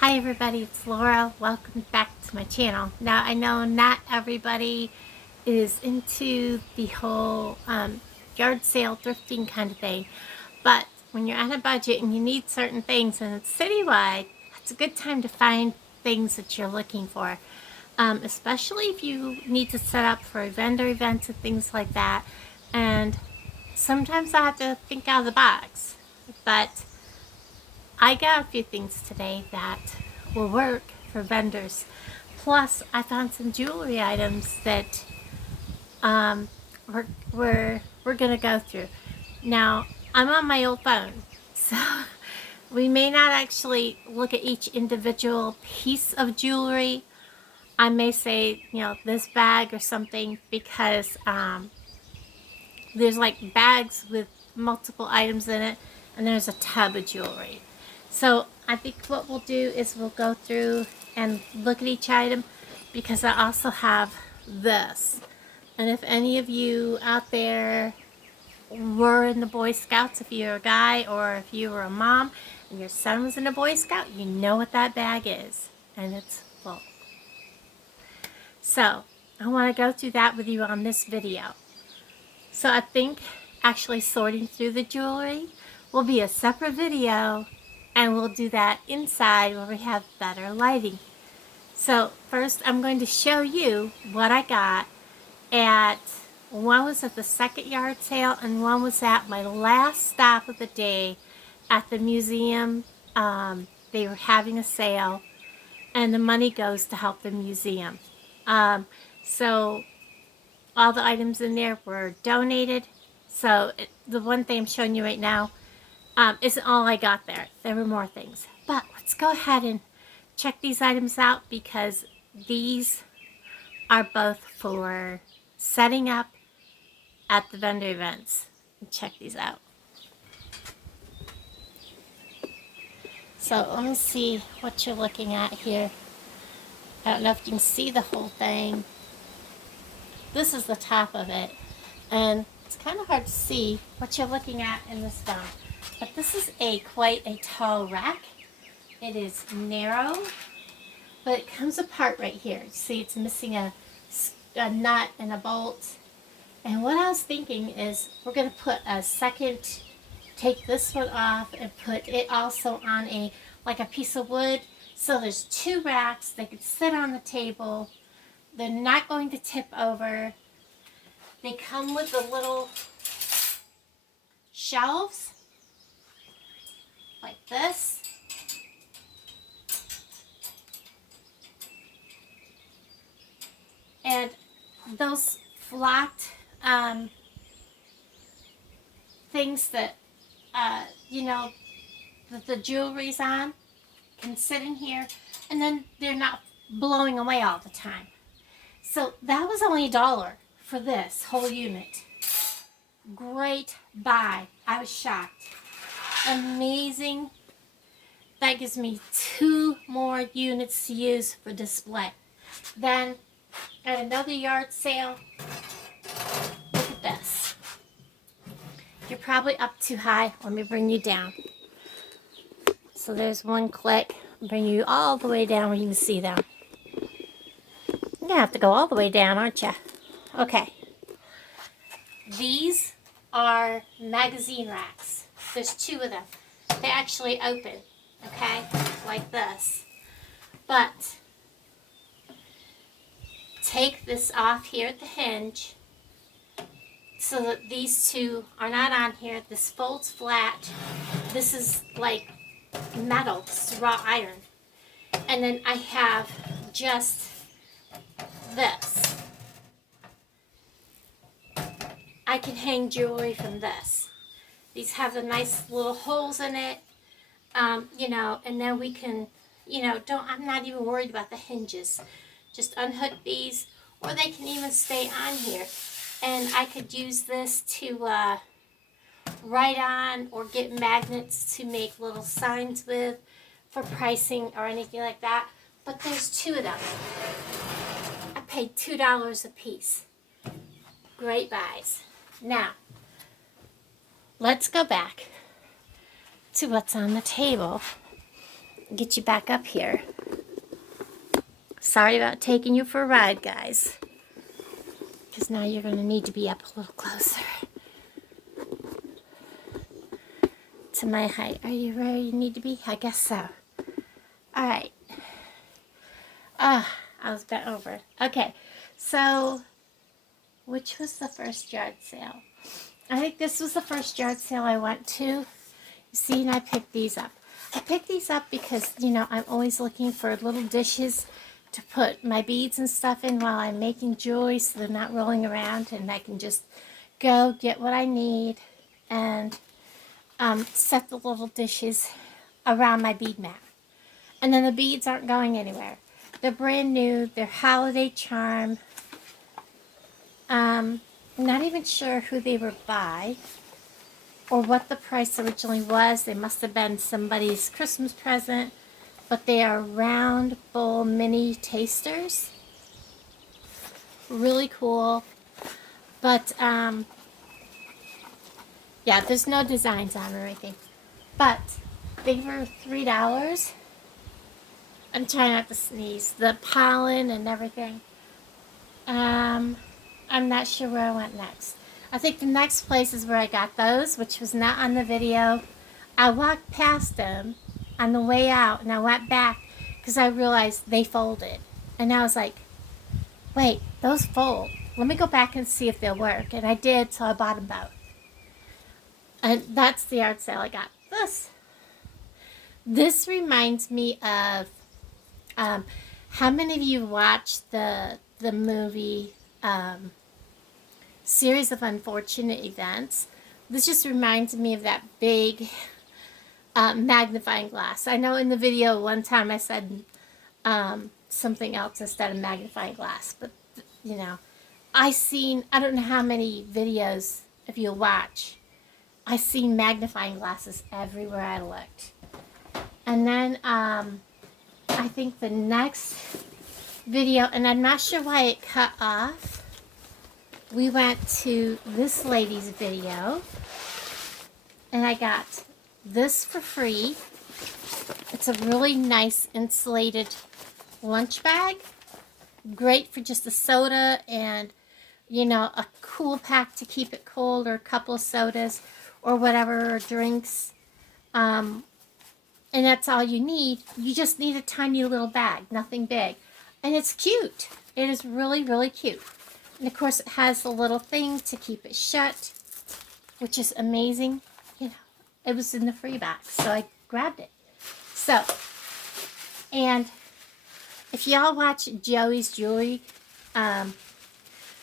Hi everybody, it's Laura. Welcome back to my channel. Now I know not everybody is into the whole yard sale thrifting kind of thing, but when you're on a budget and you need certain things and it's citywide, it's a good time to find things that you're looking for. Especially if you need to set up for vendor events and things like that. And sometimes I have to think out of the box, but I got a few things today that will work for vendors. Plus, I found some jewelry items that um, we're gonna go through. Now, I'm on my old phone, so we may not actually look at each individual piece of jewelry. I may say, this bag or something because there's like bags with multiple items in it, and there's a tub of jewelry. So I think what we'll do is we'll go through and look at each item, because I also have this. And if any of you out there were in the Boy Scouts, if you're a guy or if you were a mom and your son was in a Boy Scout, you know what that bag is, and it's full. So I want to go through that with you on this video. So I think actually sorting through the jewelry will be a separate video, and we'll do that inside where we have better lighting. So first I'm going to show you what I got at, one was at the second yard sale and one was at my last stop of the day at the museum. They were having a sale and the money goes to help the museum. So all the items in there were donated. So the one thing I'm showing you right now isn't all I got there. There were more things. But let's go ahead and check these items out, because these are both for setting up at the vendor events. Check these out. So let me see what you're looking at here. I don't know if you can see the whole thing. This is the top of it, and it's kind of hard to see what you're looking at in this phone. But this is quite a tall rack. It is narrow, but it comes apart right here. See, it's missing a nut and a bolt. And what I was thinking is we're going to put a second, take this one off and put it also on like a piece of wood. So there's two racks. They could sit on the table. They're not going to tip over. They come with the little shelves like this. And those flat things that, that the jewelry's on can sit in here, and then they're not blowing away all the time. So that was only $1 for this whole unit. Great buy. I was shocked. Amazing. That gives me 2 more units to use for display. Then at another yard sale, look at this. You're probably up too high. Let me bring you down. So there's one click. Bring you all the way down where you can see them. You're going to have to go all the way down, aren't you? Okay. These are magazine racks. There's 2 of them. They actually open, okay, like this. But take this off here at the hinge so that these 2 are not on here. This folds flat. This is like metal. This is raw iron. And then I have just this. I can hang jewelry from this. These have the nice little holes in it, and then we can, I'm not even worried about the hinges. Just unhook these, or they can even stay on here. And I could use this to write on or get magnets to make little signs with for pricing or anything like that. But there's 2 of them. I paid $2 a piece. Great buys. Now, let's go back to what's on the table get you back up here. Sorry about taking you for a ride, guys. Because now you're going to need to be up a little closer to my height. Are you where you need to be? I guess so. Alright. I was bent over. Okay, so which was the first yard sale? I think this was the first yard sale I went to. You see, and I picked these up. I picked these up because, you know, I'm always looking for little dishes to put my beads and stuff in while I'm making jewelry so they're not rolling around, and I can just go get what I need and set the little dishes around my bead mat. And then the beads aren't going anywhere. They're brand new. They're holiday charm. Not even sure who they were by or what the price originally was. They must have been somebody's Christmas present. But they are round bowl mini tasters. Really cool. But, yeah, there's no designs on or anything. But they were $3. I'm trying not to sneeze. The pollen and everything. I'm not sure where I went next. I think the next place is where I got those, which was not on the video. I walked past them on the way out, and I went back because I realized they folded. And I was like, wait, those fold. Let me go back and see if they'll work. And I did, so I bought them both. And that's the yard sale I got. This reminds me of, how many of you watched the movie Series of Unfortunate Events? This just reminds me of that big magnifying glass. I know in the video one time I said something else instead of magnifying glass, but you know, I don't know how many videos, if you watch, I seen magnifying glasses everywhere I looked. And then I think the next video, and I'm not sure why it cut off, we went to this lady's video, and I got this for free. It's a really nice insulated lunch bag. Great for just a soda and, you know, a cool pack to keep it cold, or a couple of sodas or whatever, or drinks. And that's all you need. You just need a tiny little bag, nothing big. And it's cute. It is really, really cute. And of course it has the little thing to keep it shut, which is amazing. You know, it was in the free box, so I grabbed it. So, and if y'all watch Joey's Jewelry,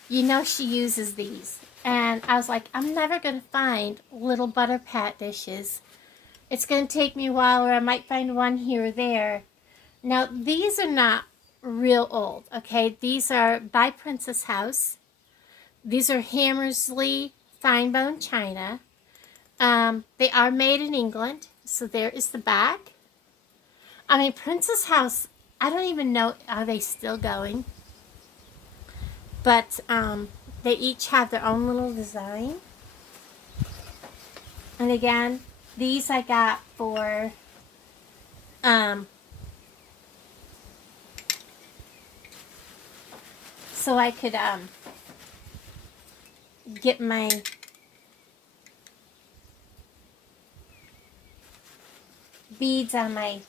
you know she uses these. And I was like, I'm never going to find little butter pat dishes. It's going to take me a while, or I might find one here or there. Now, these are not real old, okay? These are by Princess House. These are Hammersley fine bone china. They are made in England, so there is the back. I mean, Princess House, I don't even know, are they still going? But they each have their own little design. And again, these I got for so I could get my beads on my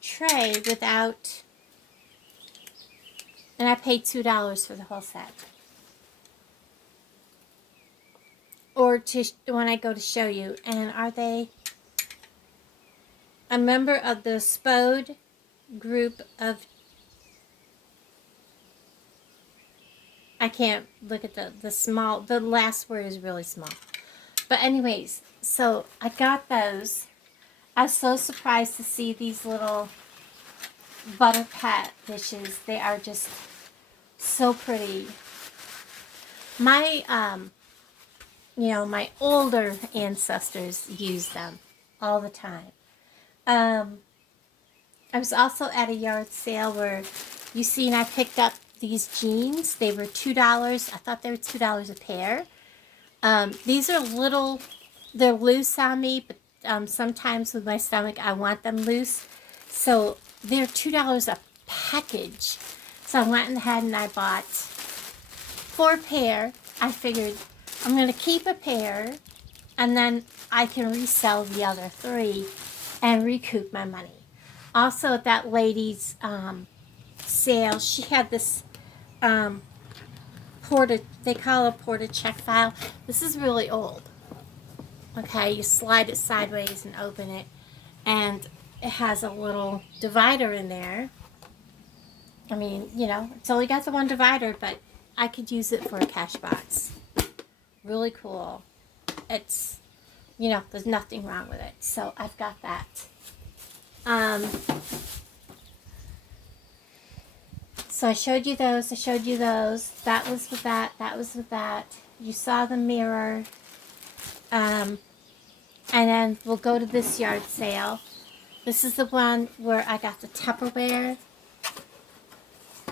tray without, and I paid $2 for the whole set. Or to when I go to show you. And are they a member of the Spode group of, I can't look at the small, the last word is really small. But anyways, so I got those. I was so surprised to see these little butter pat dishes. They are just so pretty. My, you know, my older ancestors used them all the time. I was also at a yard sale where you see, and I picked up these jeans. They were $2. I thought they were $2 a pair. These are little, they're loose on me, but sometimes with my stomach, I want them loose. So they're $2 a package. So I went ahead and I bought 4 pair. I figured I'm going to keep a pair and then I can resell the other 3 and recoup my money. Also, at that lady's sale, she had this they call it a porta check file. This is really old. Okay, you slide it sideways and open it, and it has a little divider in there. I mean, you know, it's only got the one divider, but I could use it for a cash box. Really cool. It's, you know, there's nothing wrong with it. So I've got that. So I showed you those. That was with that. That was with that. You saw the mirror. And then we'll go to this yard sale. This is the one where I got the Tupperware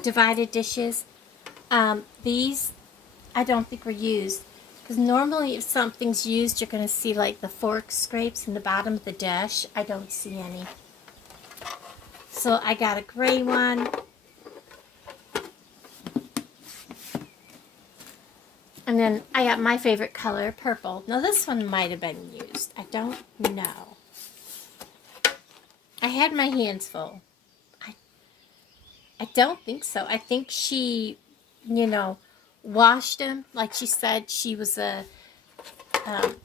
divided dishes. These I don't think were used. Because normally if something's used, you're going to see like the fork scrapes in the bottom of the dish. I don't see any. So I got a gray one. And then I got my favorite color, purple. Now this one might have been used. I don't know. I had my hands full. I don't think so. I think she, you know, washed them. Like she said, she was a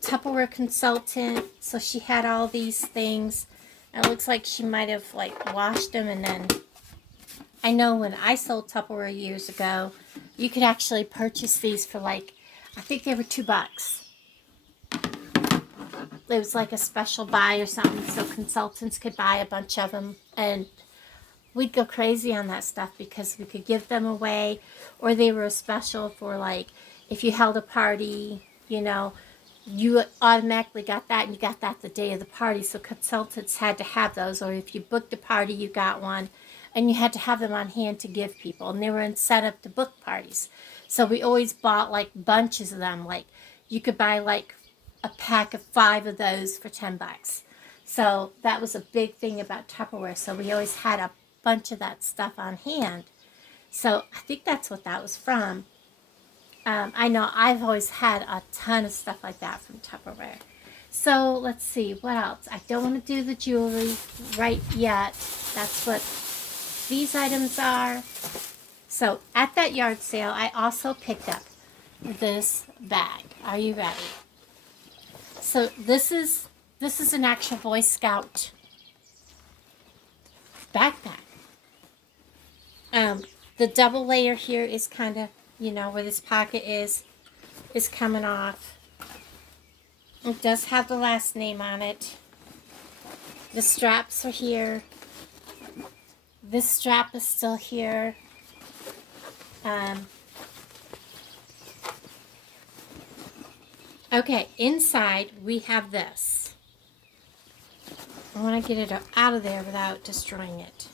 Tupperware consultant. So she had all these things. And it looks like she might have like washed them and then... I know when I sold Tupperware years ago, you could actually purchase these for like, I think they were $2. It was like a special buy or something, so consultants could buy a bunch of them, and we'd go crazy on that stuff because we could give them away, or they were a special for like, if you held a party, you know, you automatically got that, and you got that the day of the party, so consultants had to have those, or if you booked a party, you got one. And you had to have them on hand to give people. And they were set up to book parties. So we always bought like bunches of them. Like you could buy like a pack of 5 of those for $10. So that was a big thing about Tupperware. So we always had a bunch of that stuff on hand. So I think that's what that was from. I know I've always had a ton of stuff like that from Tupperware. So let's see, what else? I don't want to do the jewelry right yet. That's what these items are. So at that yard sale, I also picked up this bag. Are you ready? So this is an actual Boy Scout backpack. The double layer here is kind of, you know, where this pocket is coming off. It does have the last name on it. The straps are here. This strap is still here. Okay, inside we have this. I want to get it out of there without destroying it.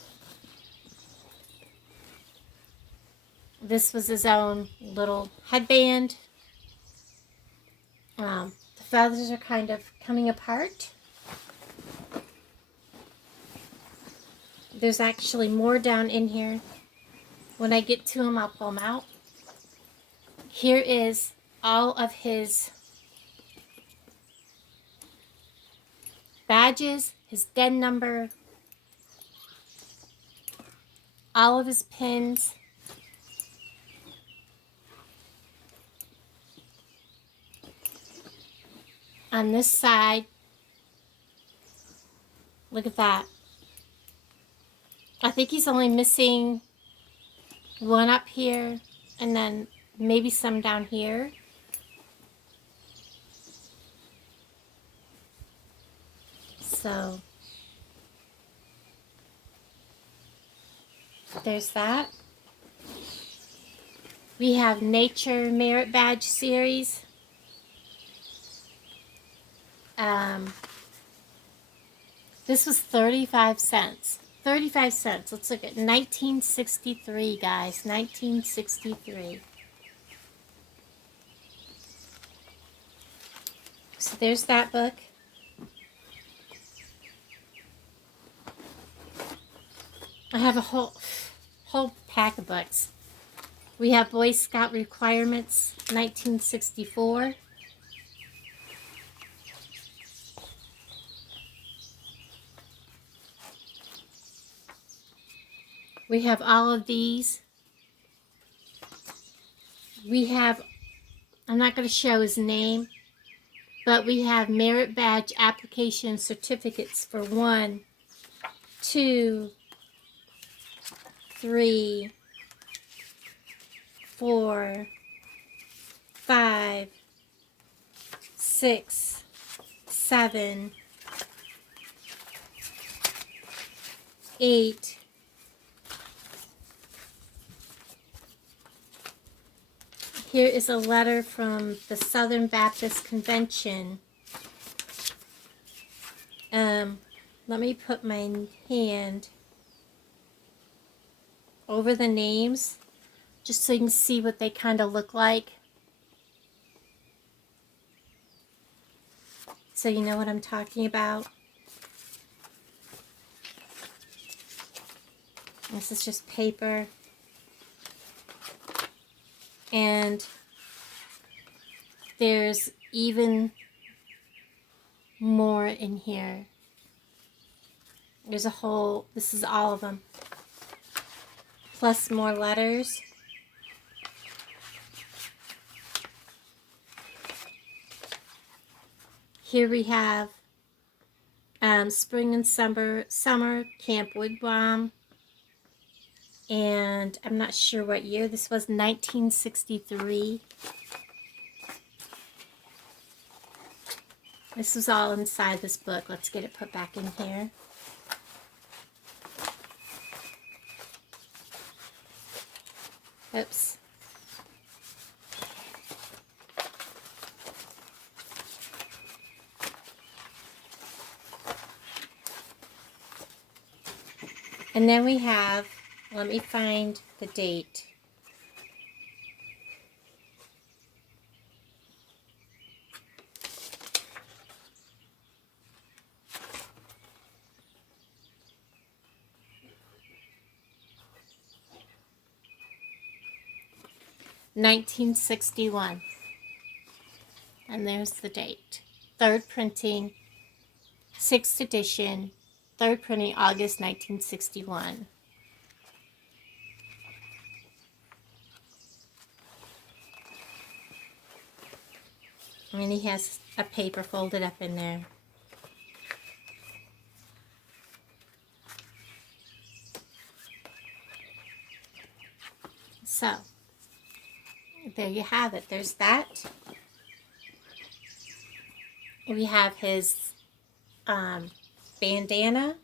This was his own little headband. The feathers are kind of coming apart. There's actually more down in here. When I get to them, I'll pull them out. Here is all of his badges, his den number, all of his pins. On this side, look at that. I think he's only missing one up here and then maybe some down here. So there's that. We have Nature Merit Badge Series. This was 35 cents. 35 cents. Let's look at 1963, guys. 1963. So there's that book. I have a whole pack of books. We have Boy Scout Requirements, 1964. We have all of these. We have, I'm not going to show his name, but we have merit badge application certificates for 1, 2, 3, 4, 5, 6, 7, 8, 9. Here is a letter from the Southern Baptist Convention. Let me put my hand over the names just so you can see what they kind of look like. So you know what I'm talking about. This is just paper. And there's even more in here. There's a whole, this is all of them. Plus more letters. Here we have Spring and Summer Camp Wigwam. And I'm not sure what year this was, 1963. This was all inside this book. Let's get it put back in here. Oops. And then we have, let me find the date. $1961, and there's the date. Third printing, 6th edition, third printing, August 1961. And he has a paper folded up in there. So, there you have it. There's that. We have his bandana.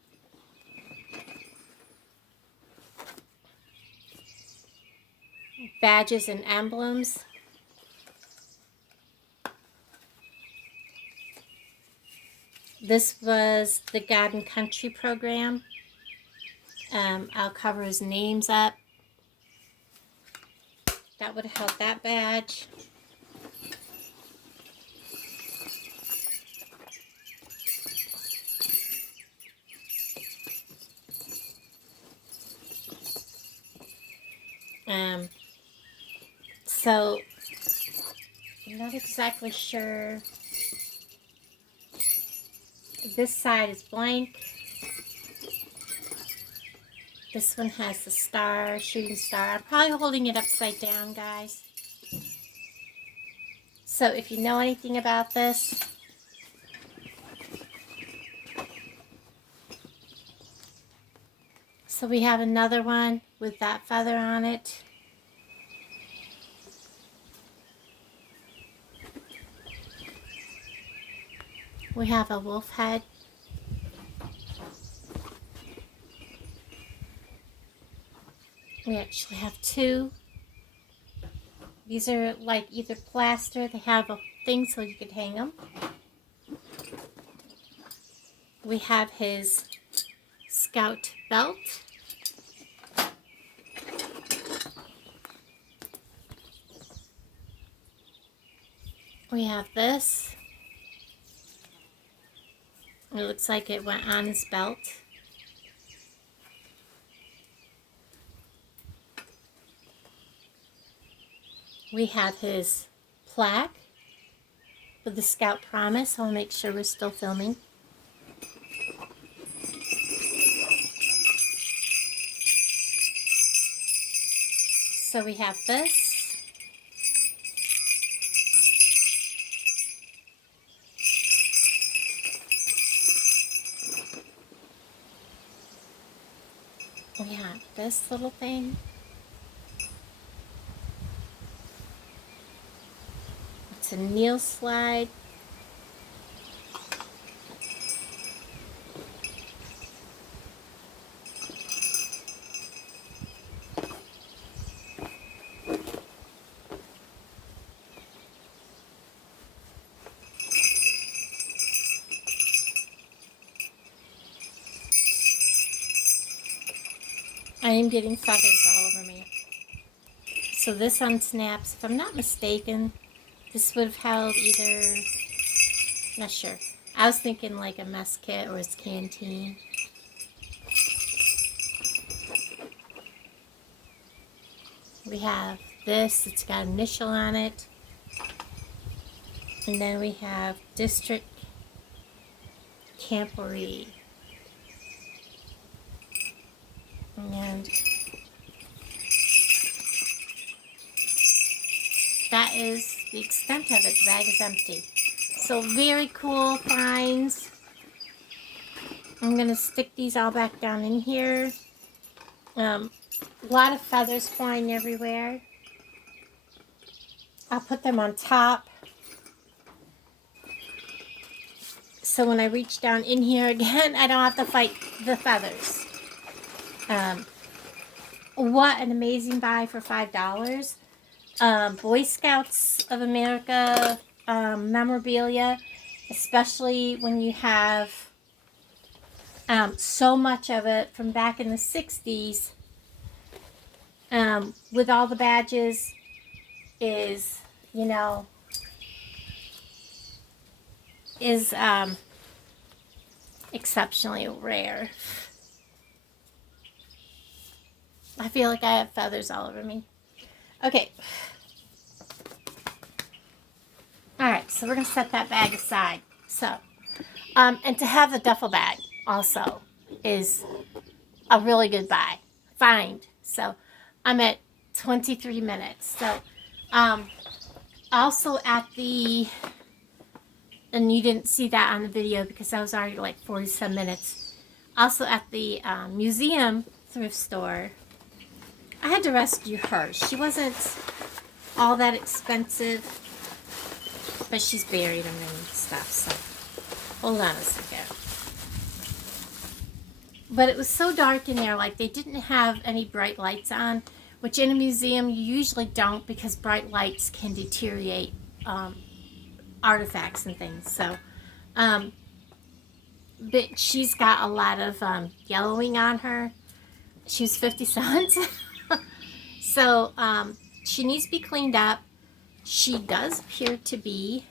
Badges and emblems. This was the God and Country program. I'll cover his names up. That would have held that badge. So, I'm not exactly sure. This side is blank. This one has the star, shooting star. I'm probably holding it upside down, guys. So if you know anything about this, so we have another one with that feather on it. We have a wolf head. We actually have two. These are like either plaster. They have a thing so you could hang them. We have his scout belt. We have this. It looks like it went on his belt. We have his plaque with the Scout Promise. I'll make sure we're still filming. So we have this. We have this little thing. It's a Neil slide. I am getting feathers all over me. So this unsnaps. If I'm not mistaken, this would have held either, not sure. I was thinking like a mess kit or his canteen. We have this. It's got an initial on it. And then we have District Camporee. And that is the extent of it. The bag is empty. So very cool finds. I'm going to stick these all back down in here. A lot of feathers flying everywhere. I'll put them on top. So when I reach down in here again, I don't have to fight the feathers. What an amazing buy for $5. Boy Scouts of America memorabilia, especially when you have so much of it from back in the 60s, with all the badges, is, you know, is exceptionally rare. I feel like I have feathers all over me. Okay. Alright, so we're going to set that bag aside. So, and to have the duffel bag also is a really good find. So, I'm at 23 minutes. So, also at the, and you didn't see that on the video because I was already like 47 minutes. Also at the museum thrift store, I had to rescue her. She wasn't all that expensive, but she's buried underneath stuff, so hold on a second. But it was so dark in there, like they didn't have any bright lights on, which in a museum you usually don't because bright lights can deteriorate artifacts and things. So, but she's got a lot of yellowing on her. She was 50 cents. So, she needs to be cleaned up. She does appear to be,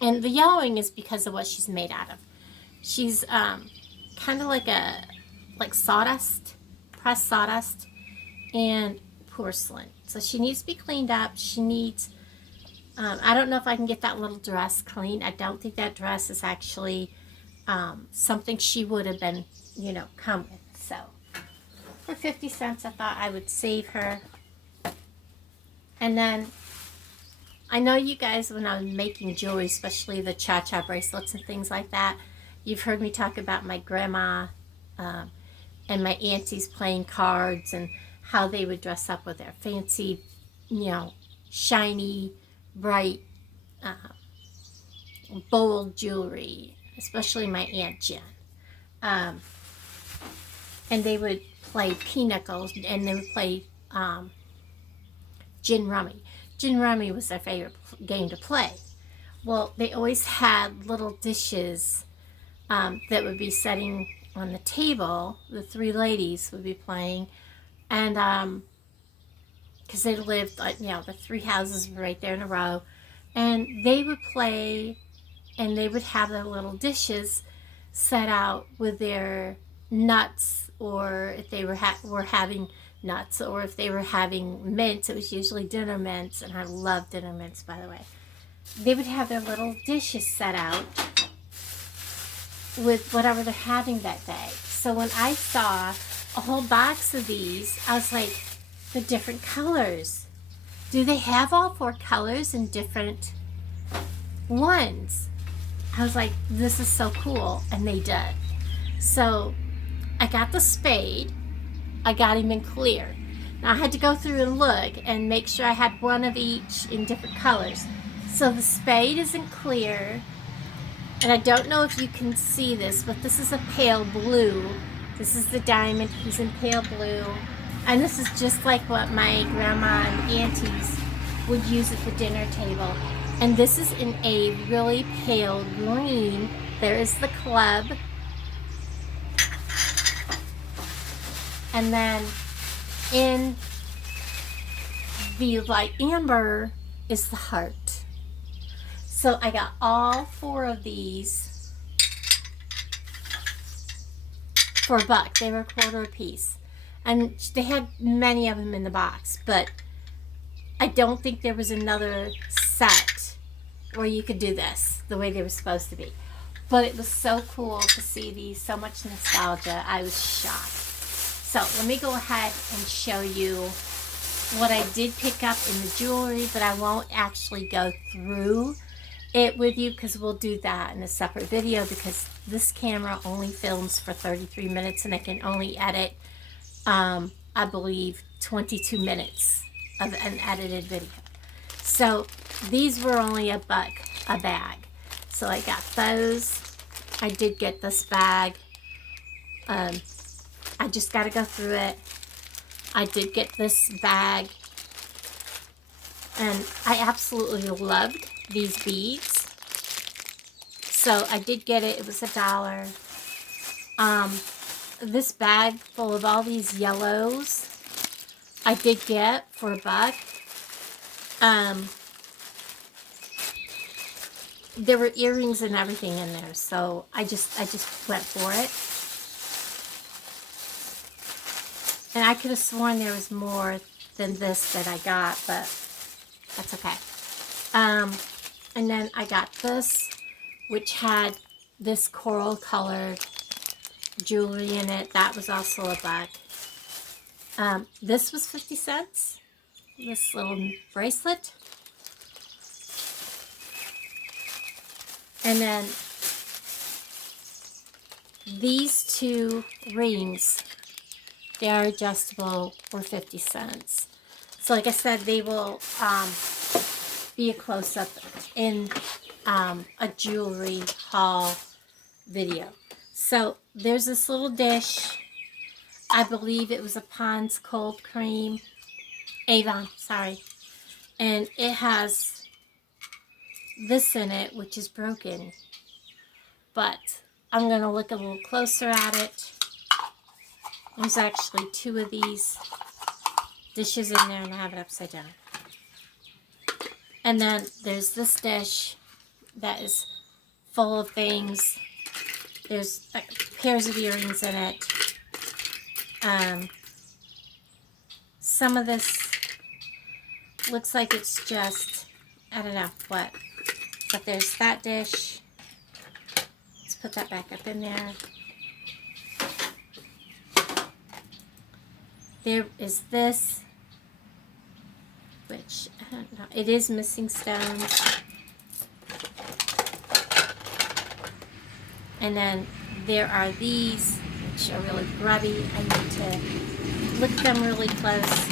and the yellowing is because of what she's made out of. She's kind of like sawdust, pressed sawdust, and porcelain. So she needs to be cleaned up. She needs, I don't know if I can get that little dress clean. I don't think that dress is actually something she would have been, you know, come with. So for 50 cents, I thought I would save her. And then, I know you guys, when I'm making jewelry, especially the cha-cha bracelets and things like that, you've heard me talk about my grandma and my aunties playing cards and how they would dress up with their fancy, you know, shiny, bright, bold jewelry, especially my Aunt Jen. And they would play pinochle, and they would play gin rummy. Gin rummy was their favorite game to play. Well, they always had little dishes that would be setting on the table. The three ladies would be playing, and because they lived, you know, the three houses were right there in a row, and they would play, and they would have their little dishes set out with their nuts, or if they were having nuts, or if they were having mints, it was usually dinner mints, and I love dinner mints, by the way. They would have their little dishes set out with whatever they're having that day. So when I saw a whole box of these, I was like, the different colors. Do they have all 4 colors in different ones? I was like, this is so cool, and they did. So I got the spade. I got him in clear. Now I had to go through and look and make sure I had one of each in different colors. So the spade is in clear, and I don't know if you can see this, but this is a pale blue. This is the diamond. He's in pale blue. And this is just like what my grandma and aunties would use at the dinner table. And this is in a really pale green. There is the club. And then in the light amber is the heart. So I got all 4 of these for $1. They were $1 a piece. And they had many of them in the box, but I don't think there was another set where you could do this the way they were supposed to be. But it was so cool to see these, so much nostalgia. I was shocked. So let me go ahead and show you what I did pick up in the jewelry, but I won't actually go through it with you because we'll do that in a separate video, because this camera only films for 33 minutes and I can only edit I believe 22 minutes of an edited video. So these were only $1 a bag. So I got those. I did get this bag. I just got to go through it. I did get this bag. And I absolutely loved these beads. So I did get it. It was $1. This bag full of all these yellows I did get for $1. There were earrings and everything in there, so I just went for it. And I could have sworn there was more than this that I got, but that's okay. And then I got this, which had this coral colored jewelry in it. That was also $1. This was 50 cents. This little bracelet. And then these 2 rings, they are adjustable, for 50 cents. So like I said, they will be a close-up in a jewelry haul video. So there's this little dish. I believe it was a Pond's cold cream. Avon, sorry. And it has this in it, which is broken. But I'm going to look a little closer at it. There's actually 2 of these dishes in there, and I have it upside down. And then there's this dish that is full of things. There's pairs of earrings in it. Some of this looks like it's just, I don't know what. But there's that dish. Let's put that back up in there. There is this, which, I don't know, it is missing stones. And then there are these, which are really grubby. I need to look at them really close.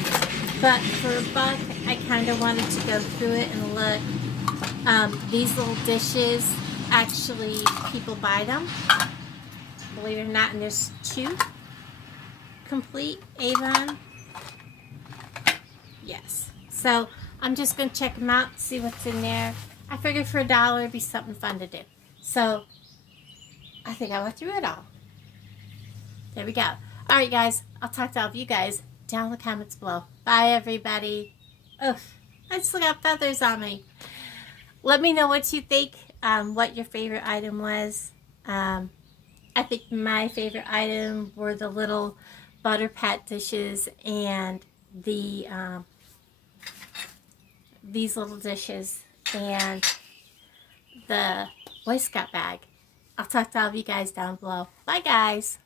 But for $1, I kind of wanted to go through it and look. These little dishes, actually, people buy them, believe it or not, and there's 2 complete Avon. Yes. So I'm just going to check them out, see what's in there. I figured for $1 it'd be something fun to do. So I think I went through it all. There we go. Alright guys, I'll talk to all of you guys down in the comments below. Bye everybody. Oof, I still got feathers on me. Let me know what you think, what your favorite item was. I think my favorite item were the little butter pat dishes and the these little dishes and the Boy Scout bag. I'll talk to all of you guys down below. Bye, guys.